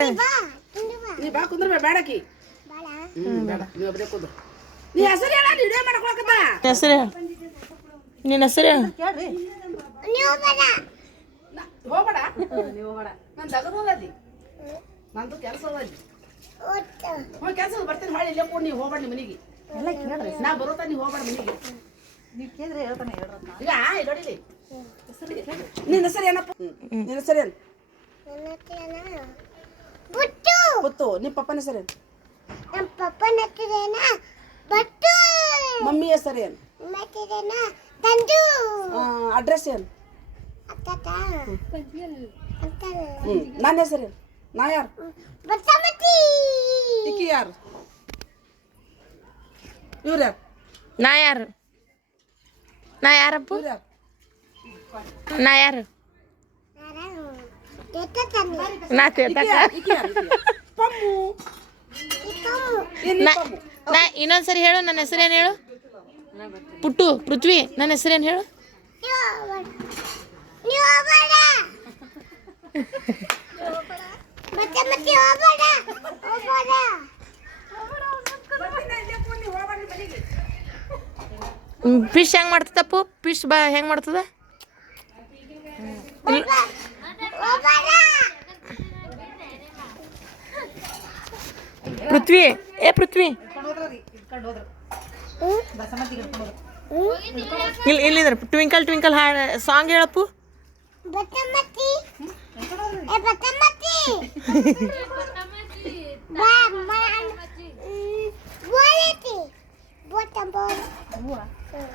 ನೀ ಬಾ ಕುಂದ್ರ ಬೇಡಕಿ ಬೇಡ ನೀ ಒಬ್ಬರೇ ಕುಂದ್ರ ನೀ ಹೆಸರು ಹೇಳ ವಿಡಿಯೋ ಮಾಡ್ಕೊಳಕತ್ತ ಹೆಸರು ನಿನ್ನ ಹೆಸರು ಹೋಗ್ಬೇಡ ನೀವು ಹೋಗ್ಬೇಡ ನಾನು ತಗದೋದಿ ನಂದು ಕೆಲಸ ಹೋಗಿ ಹ್ಞೂ ಕೆಲಸ ಬರ್ತೀನಿ ಹಾಳಿ ಇಲ್ಲೇ ಕೊಡು ನೀವು ಹೋಗ್ಬೇಡ ನಿಮ್ಮ ಮನೆಗೆ ನಾ ಬರೋತ ನೀವು ಹೋಗ್ಬೇಡ ಮನೆಗೆ ನೀವು ಕೇಳಿದ್ರೆ ಹೇಳ್ತಾನೆ ಈಗ ನೋಡಿಲಿ ನಿನ್ನ ಹೆಸರು ಏನಪ್ಪ ನಿನ್ನ ಹೆಸರು ಏನು ಪುತ್ತು ನಿಮ್ಮ ಪಪ್ಪನ ಹೆಸರು ಏನು ನಮ್ಮ ಪಪ್ಪನ ಹೆಸರೇನ ಬಟ್ಟು ಮಮ್ಮಿ ಹೆಸರು ಏನು ತಂದು ಅಡ್ರೆಸ್ ಏನು ಅತ್ತ ನನ್ನ ಹೆಸರು ಏನು ನಾ ಯಾರು ಬಸಮತಿ ಇಕ್ಕಿ ಯಾರು ಇವ್ರು ಯಾರು ನಾ ಯಾರಪ್ಪ ಇವ್ರು ಯಾರು ನಾ ಯಾರು ನಾ ಪಮ್ಮು ನಾ ಇನ್ನೊಂದ್ಸರಿ ಹೇಳು ನನ್ನ ಹೆಸರೇನು ಹೇಳು ಪುಟ್ಟು ಪೃಥ್ವಿ ನನ್ನ ಹೆಸರೇನು ಹೇಳು ಫಿಶ್ ಹೆಂಗ್ ಮಾಡ್ತದಪ್ಪು ಫಿಶ್ ಹೆಂಗ್ ಮಾಡ್ತದ ಪೃಥ್ವಿ ಪೃಥ್ವಿ ಇಲ್ಲಿದ್ರ ಟ್ವಿಂಕಲ್ ಟ್ವಿಂಕಲ್ ಹಾಡು ಸಾಂಗ್ ಹೇಳಪ್ಪು ಬಸಮತಿ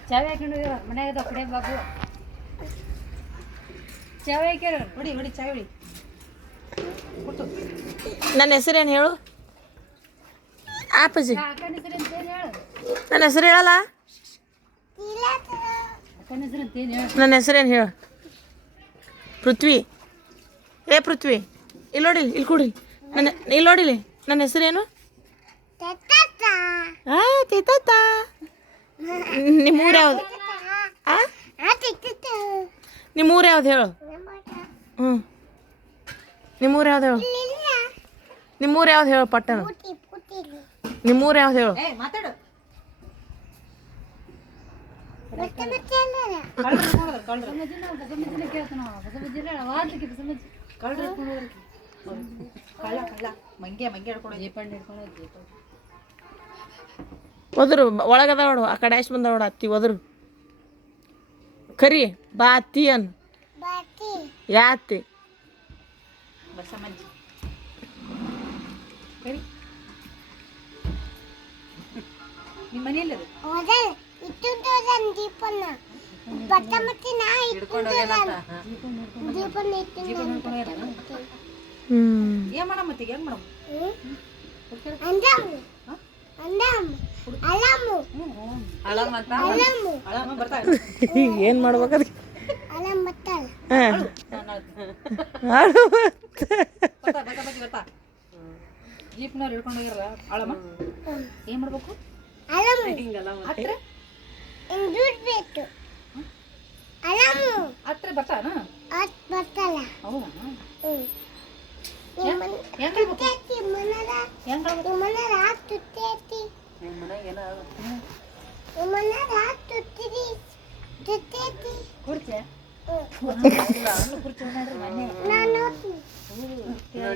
ಚಾವಿ ಹಾಕೊಂಡು ಮನ್ಯಾಗ ಕಡೆ ಬಾಬು ಚಾವಿ ಹಾಕ್ಯಾರ ಹೊಡಿ ಹೊಡಿ ಚಾವಿ ಹೊಡಿ ನನ್ನ ಹೆಸರೇನು ಹೇಳು ಆಪಜಿ ಅಕ್ಕನ ಹೆಸರು ಅಂತೇನು ಹೇಳು ನನ್ನ ಹೆಸರು ಹೇಳಲ್ಲ ಅಕ್ಕನ ಹೆಸರು ಅಂತೇನು ಹೇಳು ನನ್ನ ಹೆಸರೇನು ಹೇಳು ಪೃಥ್ವಿ ಪೃಥ್ವಿ ಇಲ್ಲಿ ನೋಡಿಲಿ ಇಲ್ಲಿ ಕೊಡಿ ನನ್ನ ಇಲ್ಲಿ ನೋಡಿಲಿ ನನ್ನ ಹೆಸರೇನು ತೇತಾತ ನಿಮ್ಮೂರು ಯಾವ್ದು ನಿಮ್ಮೂರು ಯಾವ್ದು ಹೇಳು ಹ್ಞೂ ನಿಮ್ಮೂರು ಯಾವ್ದು ಹೇಳು ನಿಮ್ಮೂರು ಯಾವ್ದು ಹೇಳು ಪಟ್ಟಣ ನಿಮ್ಮೂರು ಯಾವ್ದು ಹೇಳು ಮಾತಾಡು ಒದರು ಒಳಗದ ನೋಡು ಆ ಕಡೆ ಎಷ್ಟು ಬಂದ ನೋಡು ಅತ್ತಿ ಒದರು ಕರಿ ಬಾ ಅತ್ತಿ ಅನ್ ಯಾ ಅತ್ತಿ ಬಸಮಜ್ಜಿ ನಿಮ್ಮ ಮನೆಯಲ್ಲಿ ದೀಪನ್ನ ಬಸಮತಿ ನಾ ದೀಪನ್ನ ಏನ್ ಮಾಡಮ್ ಮತ್ತೀಗ ಹೆಂಗ್ ಮಾಡಮ್ ಏನು ಮಾಡ್ಬೇಕದ ಜೀಪ್ನವ್ರು ಹಿಡ್ಕೊಂಡು ಹೋಗಿರಲ್ಲ ಆಳಮ್ಮ ಏನ್ ಮಾಡ್ಬೇಕು ಹತ್ರ ಬರ್ತಾನ ಕುರ್ಚಿ